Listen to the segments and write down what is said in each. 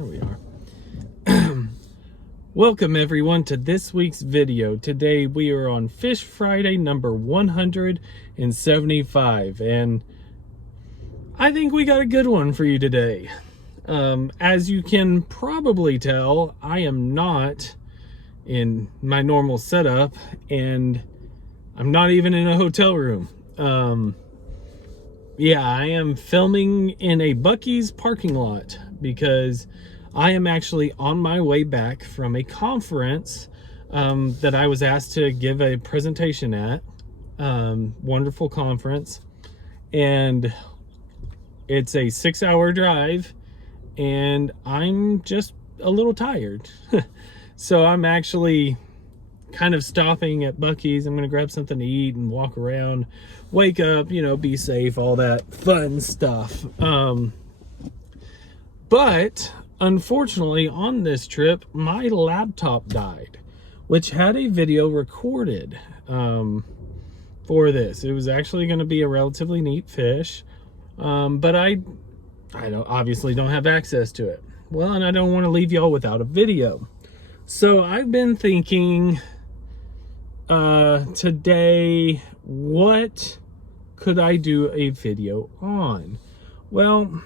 Here we are. Welcome everyone to this week's video. Today we are on Fish Friday number 175, and I think we got a good one for you today. As you can probably tell, I am not in my normal setup, and I'm not even in a hotel room. Yeah, I am filming in a Buc-ee's parking lot because I am actually on my way back from a conference that I was asked to give a presentation at. Wonderful conference, and it's a 6-hour drive, and I'm just a little tired. So I'm actually kind of stopping at Buc-ee's. I'm gonna grab something to eat and walk around, wake up, you know, be safe, all that fun stuff. But unfortunately on this trip, my laptop died, which had a video recorded for this. It was actually going to be a relatively neat fish, but I obviously don't have access to it. Well, and I don't want to leave y'all without a video. So I've been thinking today, what could I do a video on? Well,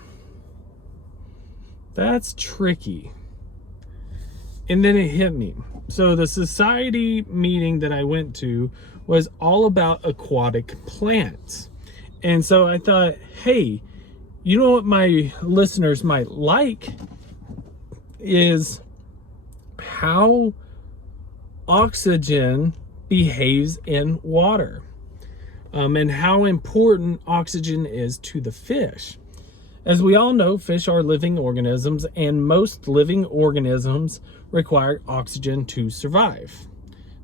that's tricky. And then it hit me. So the society meeting that I went to was all about aquatic plants. And so I thought, hey, you know what my listeners might like is how oxygen behaves in water, and how important oxygen is to the fish. As we all know, fish are living organisms, and most living organisms require oxygen to survive.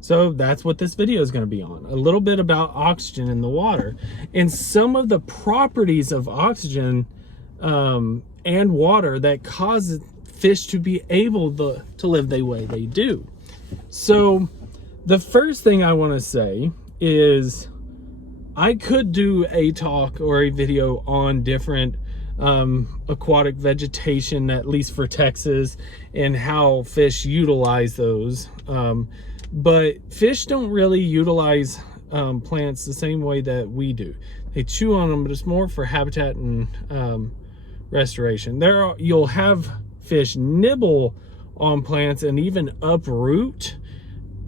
So that's what this video is going to be on. A little bit about oxygen in the water and some of the properties of oxygen and water that cause fish to be able to live the way they do. So the first thing I want to say is I could do a talk or a video on different aquatic vegetation, at least for Texas, and how fish utilize those. But fish don't really utilize plants the same way that we do. They chew on them, but it's more for habitat and restoration. You'll have fish nibble on plants and even uproot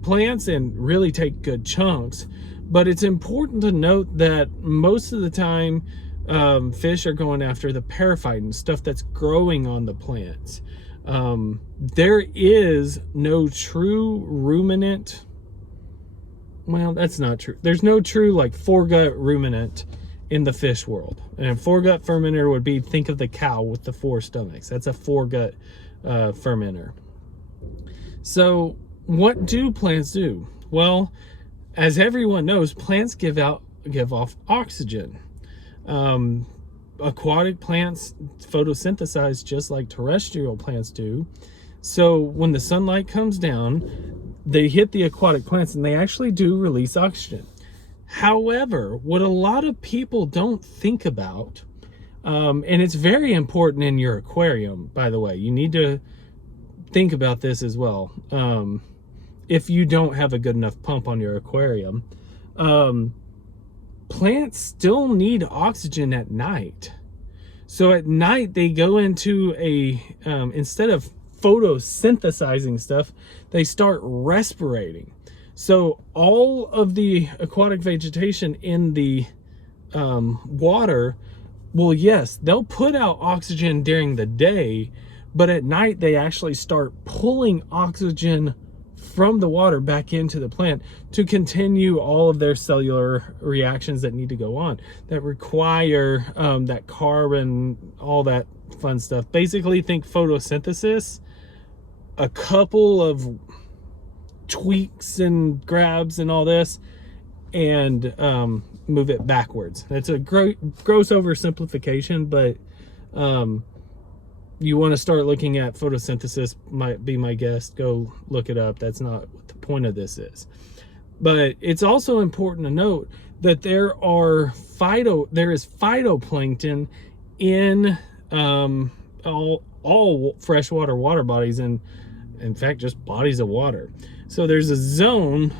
plants and really take good chunks. But it's important to note that most of the time fish are going after the periphyte and stuff that's growing on the plants. There is no true ruminant. Well, that's not true. There's no true like foregut ruminant in the fish world. And a foregut fermenter would be, think of the cow with the 4 stomachs. That's a foregut fermenter. So what do plants do? Well, as everyone knows, plants give off oxygen. Aquatic plants photosynthesize just like terrestrial plants do. So when the sunlight comes down, they hit the aquatic plants and they actually do release oxygen. However, what a lot of people don't think about, and it's very important in your aquarium, by the way, you need to think about this as well. If you don't have a good enough pump on your aquarium, plants still need oxygen at night. So at night they go into a, instead of photosynthesizing stuff, they start respirating. So all of the aquatic vegetation in the water, well, yes, they'll put out oxygen during the day, but at night they actually start pulling oxygen from the water back into the plant to continue all of their cellular reactions that need to go on, that require that carbon, all that fun stuff. Basically, think photosynthesis, a couple of tweaks and grabs and all this, and move it backwards. It's a gross oversimplification, but you want to start looking at photosynthesis, might be my guess. Go look it up. That's not what the point of this is. But it's also important to note that there is phytoplankton in all freshwater water bodies, and in fact just bodies of water. So there's a zone,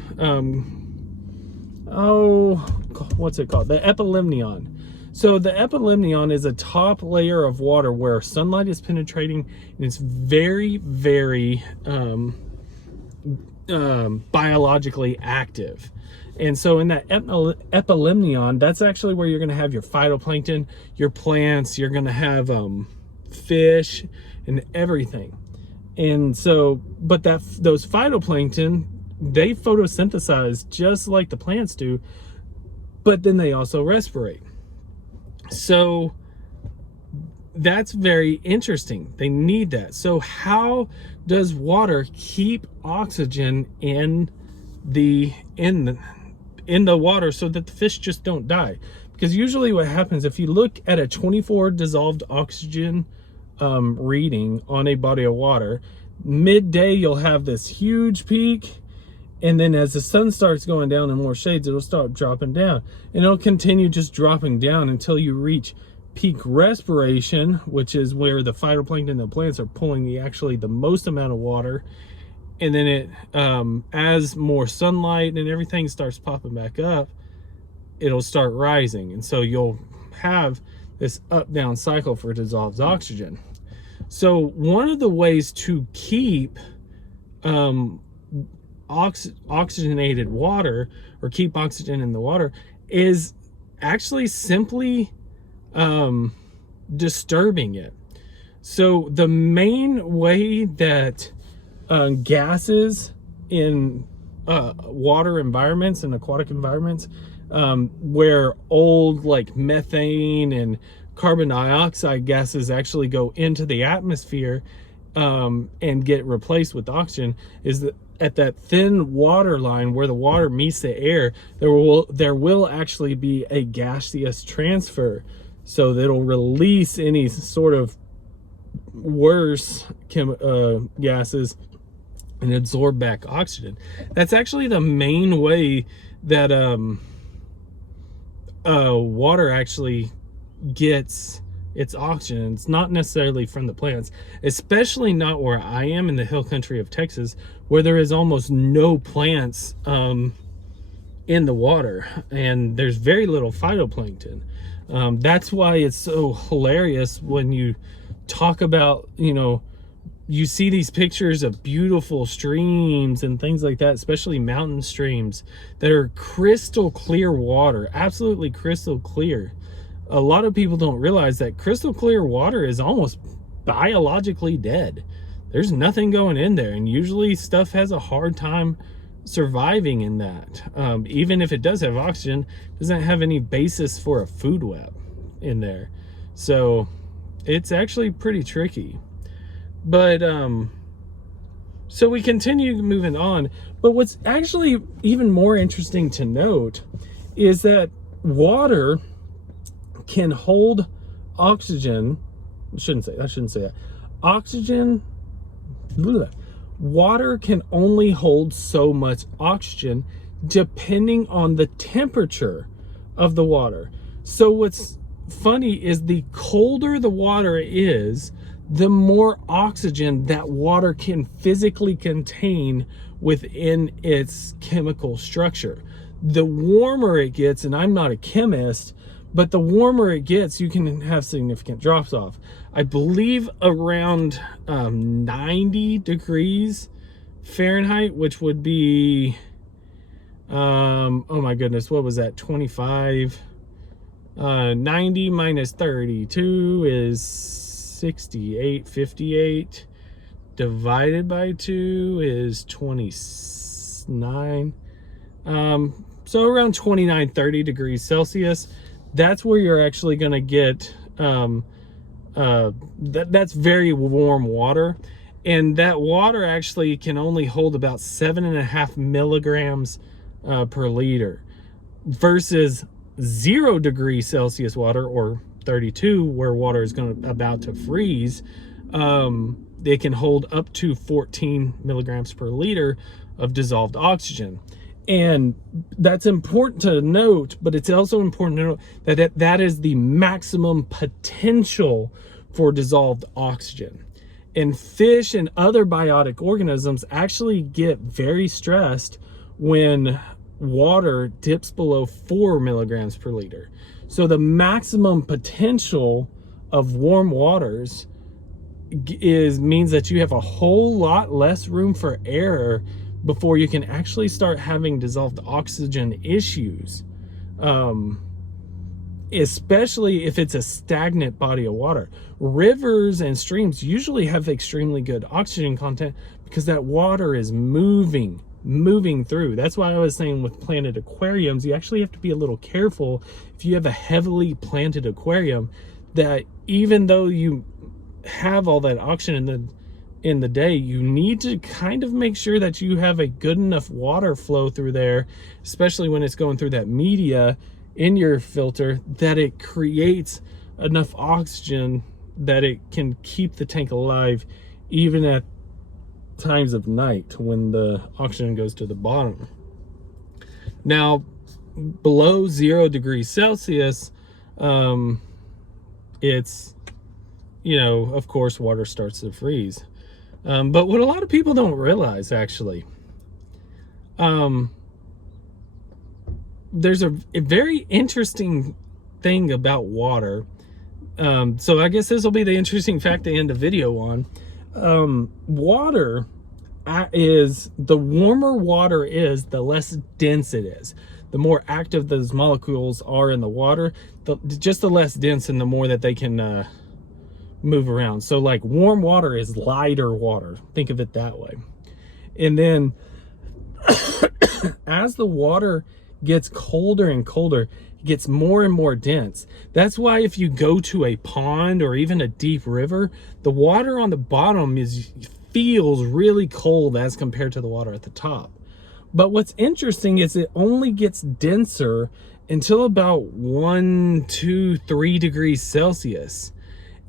what's it called? The epilimnion. So the epilimnion is a top layer of water where sunlight is penetrating, and it's very, very biologically active. And so in that epilimnion, that's actually where you're going to have your phytoplankton, your plants, you're going to have fish and everything. And so, but those phytoplankton, they photosynthesize just like the plants do, but then they also respirate. So that's very interesting. They need that. So how does water keep oxygen in the water so that the fish just don't die? Because usually what happens, if you look at a 24 dissolved oxygen reading on a body of water, midday you'll have this huge peak, and then as the sun starts going down in more shades, it'll start dropping down, and it'll continue just dropping down until you reach peak respiration, which is where the phytoplankton and the plants are pulling the most amount of water. And then it as more sunlight and everything starts popping back up, it'll start rising, and so you'll have this up-down cycle for dissolved oxygen. So one of the ways to keep oxygenated water, or keep oxygen in the water, is actually simply disturbing it. So the main way that gases in water environments and aquatic environments, where old like methane and carbon dioxide gases actually go into the atmosphere and get replaced with oxygen, is that at that thin water line where the water meets the air, there will actually be a gaseous transfer, so that it'll release any sort of worse gases and absorb back oxygen. That's actually the main way that water actually gets its oxygen. It's not necessarily from the plants, especially not where I am in the hill country of Texas, where there is almost no plants in the water, and there's very little phytoplankton. That's why it's so hilarious when you talk about, you see these pictures of beautiful streams and things like that, especially mountain streams that are crystal clear water, absolutely crystal clear. A lot of people don't realize that crystal clear water is almost biologically dead. There's nothing going in there, and usually stuff has a hard time surviving in that. Even if it does have oxygen, it doesn't have any basis for a food web in there. So it's actually pretty tricky. But so we continue moving on. But what's actually even more interesting to note is that water can hold oxygen. I shouldn't say that. Water can only hold so much oxygen depending on the temperature of the water. So what's funny is the colder the water is, the more oxygen that water can physically contain within its chemical structure. The warmer it gets, and I'm not a chemist, but the warmer it gets, you can have significant drops off. I believe around 90 degrees Fahrenheit, which would be, oh my goodness, what was that, 25? 90 minus 32 is 68, 58. Divided by 2 is 29. So around 29, 30 degrees Celsius. That's where you're actually going to get, that's very warm water. And that water actually can only hold about 7.5 milligrams per liter, versus 0 degrees Celsius water, or 32, where water is about to freeze. They can hold up to 14 milligrams per liter of dissolved oxygen. And that's important to note, but it's also important to note that that is the maximum potential for dissolved oxygen. And fish and other biotic organisms actually get very stressed when water dips below 4 milligrams per liter. So the maximum potential of warm waters means that you have a whole lot less room for error before you can actually start having dissolved oxygen issues, especially if it's a stagnant body of water. Rivers and streams usually have extremely good oxygen content because that water is moving through. That's why I was saying with planted aquariums, you actually have to be a little careful if you have a heavily planted aquarium, that even though you have all that oxygen in the day, you need to kind of make sure that you have a good enough water flow through there, especially when it's going through that media in your filter, that it creates enough oxygen that it can keep the tank alive even at times of night when the oxygen goes to the bottom. Now, below 0 degrees Celsius, it's, you know, of course, water starts to freeze. But what a lot of people don't realize, actually, there's a very interesting thing about water. So I guess this will be the interesting fact to end the video on. Water is, the warmer water is, the less dense it is. The more active those molecules are in the water, just the less dense and the more that they can move around. So like warm water is lighter water. Think of it that way. And then as the water gets colder and colder, it gets more and more dense. That's why if you go to a pond or even a deep river, the water on the bottom feels really cold as compared to the water at the top. But what's interesting is it only gets denser until about 1, 2, 3 degrees Celsius.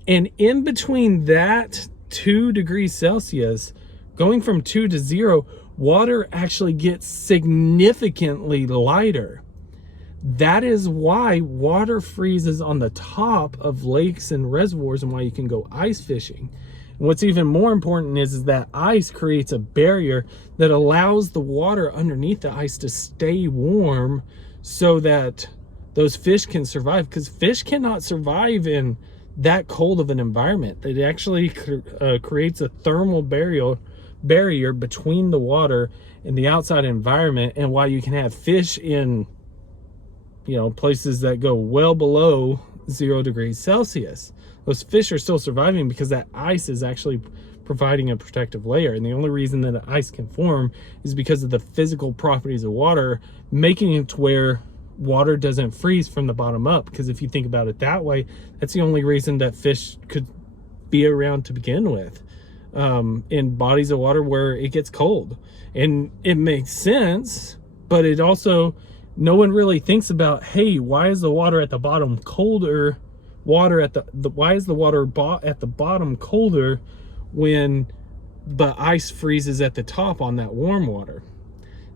And in between that 2 degrees Celsius, going from 2 to 0, water actually gets significantly lighter. That is why water freezes on the top of lakes and reservoirs, and why you can go ice fishing. And what's even more important is that ice creates a barrier that allows the water underneath the ice to stay warm so that those fish can survive, because fish cannot survive in that cold of an environment. It actually creates a thermal barrier between the water and the outside environment, and why you can have fish in, you know, places that go well below 0 degrees Celsius. Those fish are still surviving because that ice is actually providing a protective layer. And the only reason that ice can form is because of the physical properties of water, making it to where water doesn't freeze from the bottom up. Because if you think about it that way, that's the only reason that fish could be around to begin with, in bodies of water where it gets cold. And it makes sense, but it also, no one really thinks about, hey, why is the water at the bottom colder? Why is the water at the bottom colder when the ice freezes at the top on that warm water?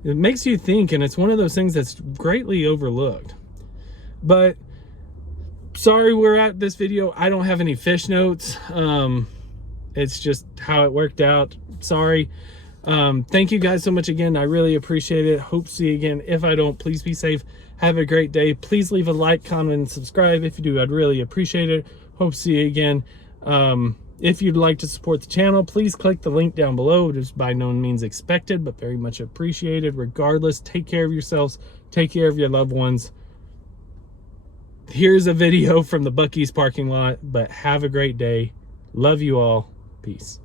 It makes you think, and it's one of those things that's greatly overlooked. But sorry, we're at this video. I don't have any fish notes. It's just how it worked out. Sorry. Thank you guys so much again. I really appreciate it. Hope to see you again. If I don't, please be safe. Have a great day. Please leave a like, comment, and subscribe. If you do, I'd really appreciate it. Hope to see you again. If you'd like to support the channel, please click the link down below. It is by no means expected, but very much appreciated. Regardless, take care of yourselves. Take care of your loved ones. Here's a video from the Buc-ee's parking lot, but have a great day. Love you all. Peace.